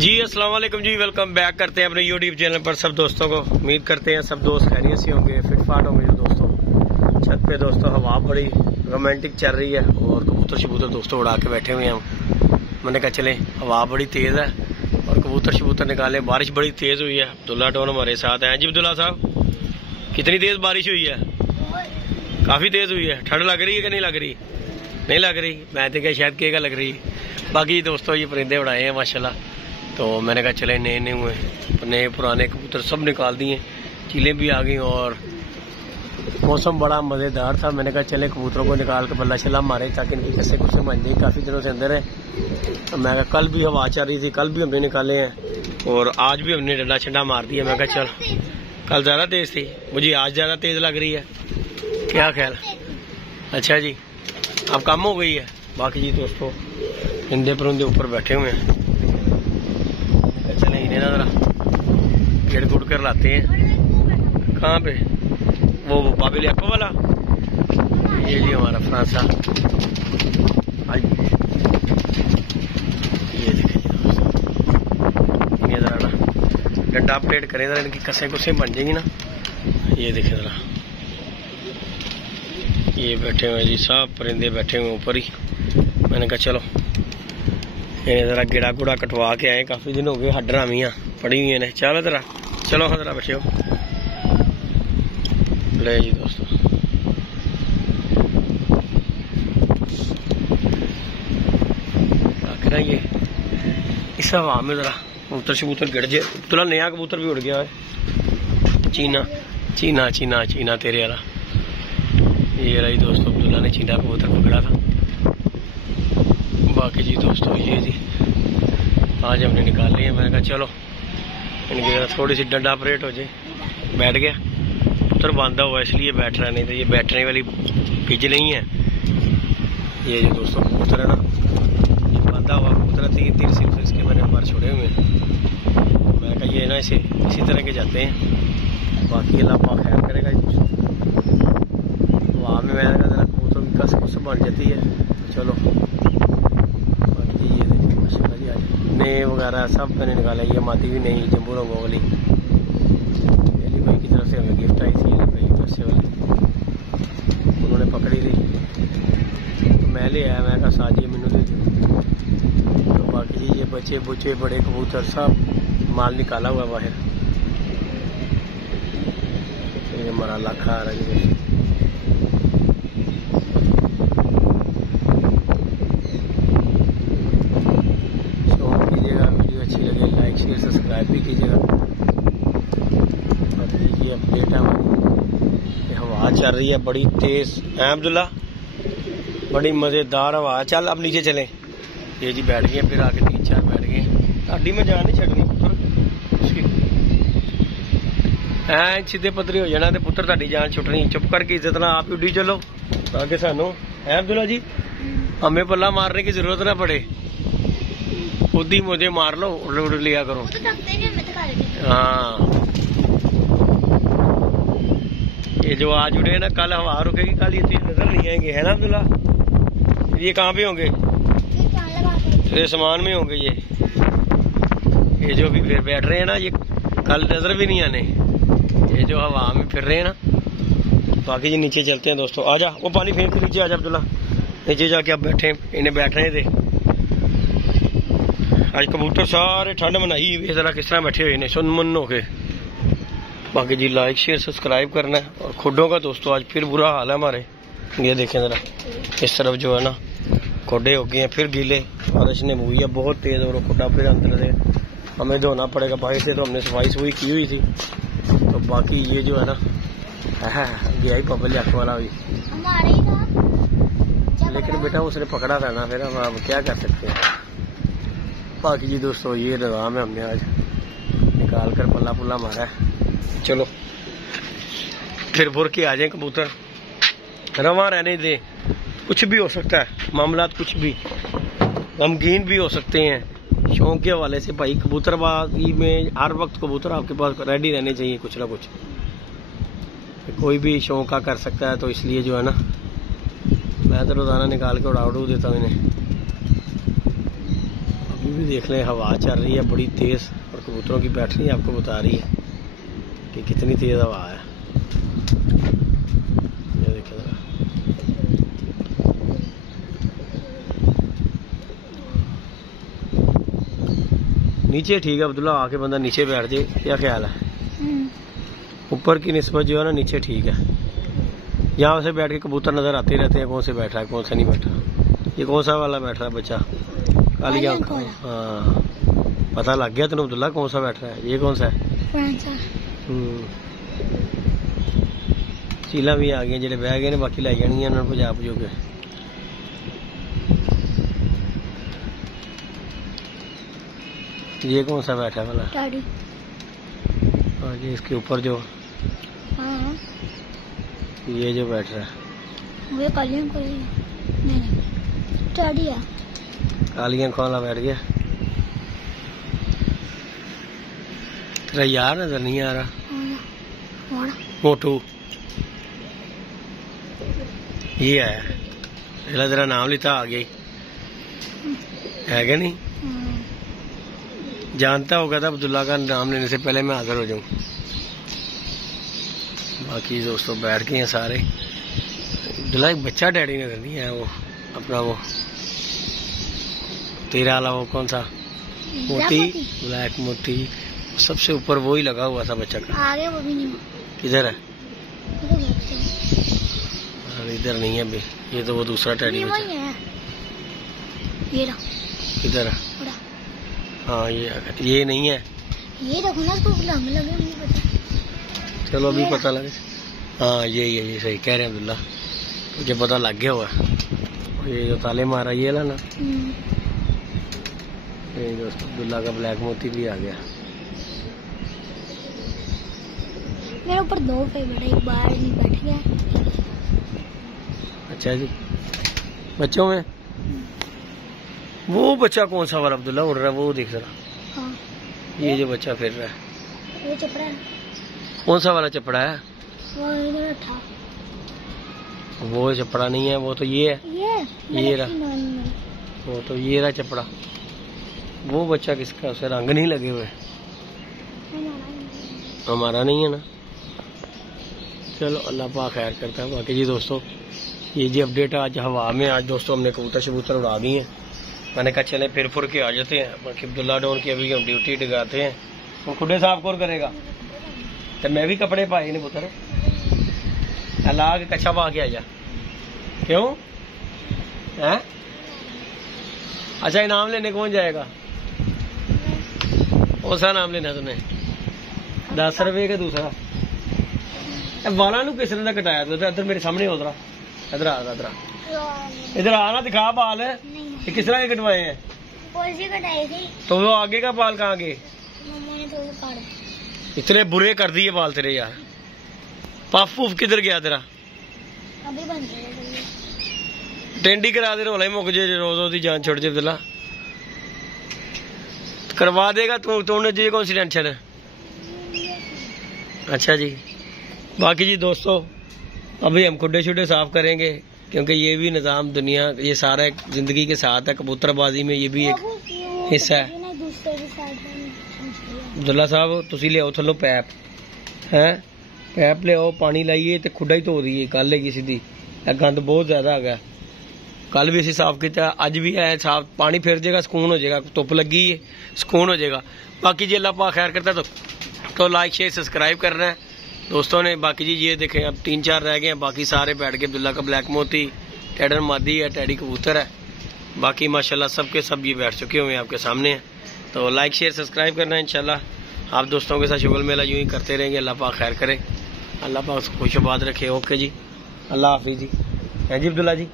जी अस्सलाम वालेकुम जी, welcome back करते हैं अपने यूट्यूब चैनल पर सब दोस्तों को। उम्मीद करते हैं सब दोस्त खैरियत से होंगे, फिटफाट होंगे। जो दोस्तों छत पे दोस्तों हवा बड़ी रोमांटिक चल रही है और कबूतर शबूतर दोस्तों उड़ा के बैठे हुए हैं हम। मैंने कहा चले, हवा बड़ी तेज़ है और कबूतर शबूतर निकाले। बारिश बड़ी तेज़ हुई है। अब्दुल्ला टोन हमारे साथ हैं जी। अब्दुल्ला साहब, कितनी तेज़ बारिश हुई है? काफ़ी तेज़ हुई है। ठंड लग रही है कि नहीं लग रही? नहीं लग रही। मैं तो क्या शायद केगा लग रही। बाकी दोस्तों ये परिंदे उड़ाए हैं माशाल्लाह। तो मैंने कहा चले, नए नए हुए नए पुराने कबूतर सब निकाल दिए, चीलें भी आ गई और मौसम बड़ा मज़ेदार था। मैंने कहा चले कबूतरों को निकाल के बल्ला शल्ला मारे ताकि इनकी कस्से कुस्से बन जाए। काफ़ी दिनों से अंदर है। तो मैं कहा कल भी हवा चल रही थी, कल भी हमने निकाले हैं और आज भी हमने डंडा छंडा मार दिया। मैं कहा चल, कल ज़्यादा तेज़ थी, मुझे आज ज़्यादा तेज़ लग रही है। क्या ख्याल? अच्छा जी, अब कम हो गई है। बाकी जी दोस्तों हिंदे परिंदे ऊपर बैठे हुए हैं। चले इन्हें ना जरा गेड़ गुड़ कर लाते हैं। कहाँ पे? वो पाबिल एक्को वाला। ये जी हमारा फ्रांसा। ये देखिए इन्हें जरा ना डंडा अपडेट करें जरा, इनकी कस्से कुस्से बन जाएंगी ना। ये देखें जरा, ये बैठे हुए जी, सब परिंदे बैठे हुए ऊपर ही। मैंने कहा चलो इन्हें जरा गिड़ा गुड़ा कटवा के आए। काफी दिन हो गए, हड्डरामियाँ पड़ी हुई हैं। चलो जरा, चलो जरा बैठे हो। ले जी दोस्तों, ये इस हवा में जरा कबूतर शबूतर गिर जाए। तुला नया कबूतर भी उड़ गया है। चीना चीना चीना चीना तेरे वाला। ये रही दोस्तों, अब्दुल्ला ने चीना कबूतर पकड़ा था। बाकी जी दोस्तों ये जी आज हमने निकाल लिया। मैंने कहा चलो इनकी थोड़ी सी डंडा परेट हो जाए। बैठ गया कबूतर, बांधा हुआ इसलिए बैठ रहा, नहीं तो ये बैठने वाली पिज नहीं है। ये जो दोस्तों कबूतर है ना, ये बांधा हुआ कबूतर है। तीन सिर्फ इसके मैंने बार छोड़े हुए हैं। मैंने कहा ये ना इसे इसी तरह के जाते हैं। बाकी अल्लाह पाक खैर करेगा दोस्तों। वहाँ में मैंने कहा जरा कबूतरों की कस कुस बन जाती है। चलो नए वगैरह सब मैंने निकाला। ये मादी भी नहीं, जम्बू रंगों वाली एली भाई की तरफ से हमें गिफ्ट आई थी। एली भाई पैसे वाली उन्होंने पकड़ी थी तो मैं ले आया। मैं कहा साजी मैनू दे। तो बाकी ये बच्चे बुच्चे बड़े कबूतर सब माल निकाला हुआ बाहर। ये हमारा लाखा आ रहा है। सब्सक्राइब भी कीजिएगा। और ये अपडेट है हमारी। हवा चल रही है बड़ी तेज है अब्दुल्ला, बड़ी मजेदार हवा। चल अब नीचे चलें। ये जी बैठ गए, फिर आगे 3-4 बैठ गए। गाड़ी में जान नहीं छड़नी पुत्र उसकी ऐ सीधे पतरी हो जाना तो पुत्र ताड़ी जान छुटनी। चुप करके इज्जत ना आप उड़ी चलो ताकि सानू है अब्दुल्ला जी हमें पल्ला मारने की जरूरत ना पड़े। खुद ही मुझे मार लो, उड़ लिया करो। हाँ, ये जो आज उड़े ना, कल हवा रुकेगी, कल ये चीज नजर नहीं आएंगे, है ना अब्दुल्ला? ये कहाँ पे होंगे? ये सामान में होंगे। ये जो भी फिर बैठ रहे हैं ना, ये कल नजर भी नहीं आने। ये जो हवा में फिर रहे हैं ना। बाकी जी नीचे चलते हैं दोस्तों। आजा, वो पानी फेंक के नीचे आजा अब्दुल्ला। नीचे जाके अब बैठे, इन्हें बैठ रहे थे। आज कबूतर सारे ठंड मनाई हुई, जरा किस तरह बैठे हुए ने सुनमुन हो के। बाकी जी लाइक शेयर सब्सक्राइब करना है। और खुडों का दोस्तों आज फिर बुरा हाल है हमारे। ये देखें जरा, इस तरफ जो है ना खुडे हो गए हैं, फिर गीले। बारिश ने हुई है बहुत तेज और खुडा फिर अंदर से हमें धोना पड़ेगा। बाहर से तो हमने सफाई सुई की हुई थी। तो बाकी ये जो है ना गया ही पबल आँख वाला हुई, लेकिन बेटा उसने पकड़ा था ना, फिर हम अब क्या कर सकते हैं। बाकी जी दोस्तों ये निज़ाम है, हमने आज निकाल कर पल्ला पुल्ला मारा है। चलो फिर भुर के आ जाए कबूतर, रवा रहने दे। कुछ भी हो सकता है मामलात, कुछ भी गमगीन भी हो सकते हैं। शौक के हवाले से भाई कबूतरबाजी में हर वक्त कबूतर आपके पास रेडी रहने चाहिए। कुछ ना कुछ कोई भी शौक का कर सकता है। तो इसलिए जो है ना मैं तो रोजाना निकाल के उड़ा देता हूँ इन्हें। अभी भी देख लें, हवा चल रही है बड़ी तेज और कबूतरों की बैटरी आपको बता रही है कि कितनी तेज हवा है। ये देखें जरा, नीचे ठीक है अब्दुल्ला, आके बंदा नीचे बैठ जाए, क्या ख्याल है? ऊपर की निस्बत जो है ना नीचे ठीक है। यहाँ से बैठ के कबूतर नजर आते रहते हैं, कौन से बैठा है कौन सा नहीं बैठा। ये कौन सा वाला बैठ रहा है बच्चा? काली आंख। हाँ पता लग गया तेन अब्दुल्ला कौन सा बैठ रहा है। ये कौन सा है? चीला भी आ गई, जेडे बह गए ने बाकी लै जानी उन्होंने भजा भजू के। ये कौन सा बैठा है वाला? हाँ जी, इसके ऊपर जो ये जो बैठ रहा है वो कालियां खोला बैठ गया। तेरा यार नजर नहीं आ रहा मोटू, ये है तेरा नाम लिखा आ गया है क्या? नहीं जानता होगा था अब्दुल्ला का नाम लेने से पहले मैं हाजिर हो जाऊं। बाकी दोस्तों बैठ गए हैं सारे। अब्दुल्ला एक बच्चा डैडी नजर नहीं है, वो अपना वो तेरा वाला वो कौन सा मोटी ब्लैक मोटी सबसे ऊपर वो ही लगा हुआ था बच्चा का। आगे वो भी नहीं। किधर है? इधर नहीं है अभी, ये तो वो दूसरा टैडी बच्चा। किधर है? हाँ ये नहीं है। ये देखो ना, इसको रंग लगे मुझे पता। चलो अभी पता लगे। हाँ यही है, ये सही कह रहे हैं अब्दुल्ला, मुझे पता लग गया हुआ। ये जो ताले मारा ये ला ना, ये दोस्तों अब्दुल्ला का ब्लैक मोती भी आ गया। मेरे ऊपर दो फेवरेट, एक बाहर नहीं बैठ गया। अच्छा जी, बच्चों में वो बच्चा कौन सा वाला अब्दुल्ला उड़ रहा है? वो दिख रहा। हाँ। ये जो बच्चा फिर रहा है वो चपड़ा है। कौन सा वाला चपड़ा है? वो इधर था। वो चपड़ा नहीं है, वो तो ये है। ये रहा, वो तो ये रहा चपड़ा। वो बच्चा किसका? उसे रंग नहीं लगे हुए। हमारा नहीं है ना। चलो अल्लाह पाक खैर करता है। बाकी जी दोस्तों ये जी अपडेट आज हवा में, आज दोस्तों हमने कबूतर शबूतर उड़ा दी हैं। मैंने कहा चले फिर फुर के आ जाते हैं। बाकी अब्दुल्ला डॉन की अभी हम ड्यूटी डिगाते हैं। वो खुदे साफ कौन करेगा? तो मैं भी कपड़े पाए नहीं पुत्र, अल्लाह के कच्चा पा के आ जा। क्यों है? अच्छा इनाम लेने कौन जाएगा? कौन सा नाम लेना तूने? 10 रुपए का दूसरा। बाला नू किस ने कटाया? तो इधर मेरे सामने हो रहा, इधर आ, इधर आना, दिखा बाल है किस तरह के कटवाए हैं? कटाए थे। तो वो आगे का बाल कहाँ गए? इतने बुरे कर दिए बाल तेरे यार। पफ पुफ किधर गया तेरा? अभी बन रहा है। टेंडी करा दे, रोला ही मुक जे, रोज रोज की जान छोड़ जे अब्दुल्ला। करवा देगा तू, तुमने जी कौन सी टेंशन है? अच्छा जी। बाकी जी दोस्तों अभी हम खुडे शुडे साफ करेंगे, क्योंकि ये भी निज़ाम दुनिया, ये सारा एक जिंदगी के साथ है। कबूतरबाजी में ये भी एक हिस्सा है। अब्दुल्ला साहब तुसी ले आओ थल्लों पैप है, पैप ले आओ, पानी लाइए तो खुडा ही धो दीए। गल है सीधी, गंद बहुत ज्यादा है। कल भी असी साफ किया, अज भी है साफ। पानी फिर जाएगा, सुकून हो जाएगा। धुप लगी है, सुकून हो जाएगा। बाकी जी अल्लाह पाक खैर करता तो लाइक शेयर सब्सक्राइब करना है दोस्तों ने। बाकी जी ये देखें अब 3-4 रह गए हैं, बाकी सारे बैठ गए। अब्दुल्ला का ब्लैक मोती, टैडर मादी है, टैडी कबूतर है। बाकी माशाल्लाह सबके सब ये बैठ चुके हुए हैं आपके सामने हैं। तो लाइक शेयर सब्सक्राइब करना है। इंशाल्लाह आप दोस्तों के साथ शुगल मेला यूं ही करते रहेंगे। अल्लाह पाक खैर करे, अल्लाह पाक खुश आबाद रखे। ओके जी, अल्लाह हाफिज़ जी। हैं जी अब्दुल्ला जी।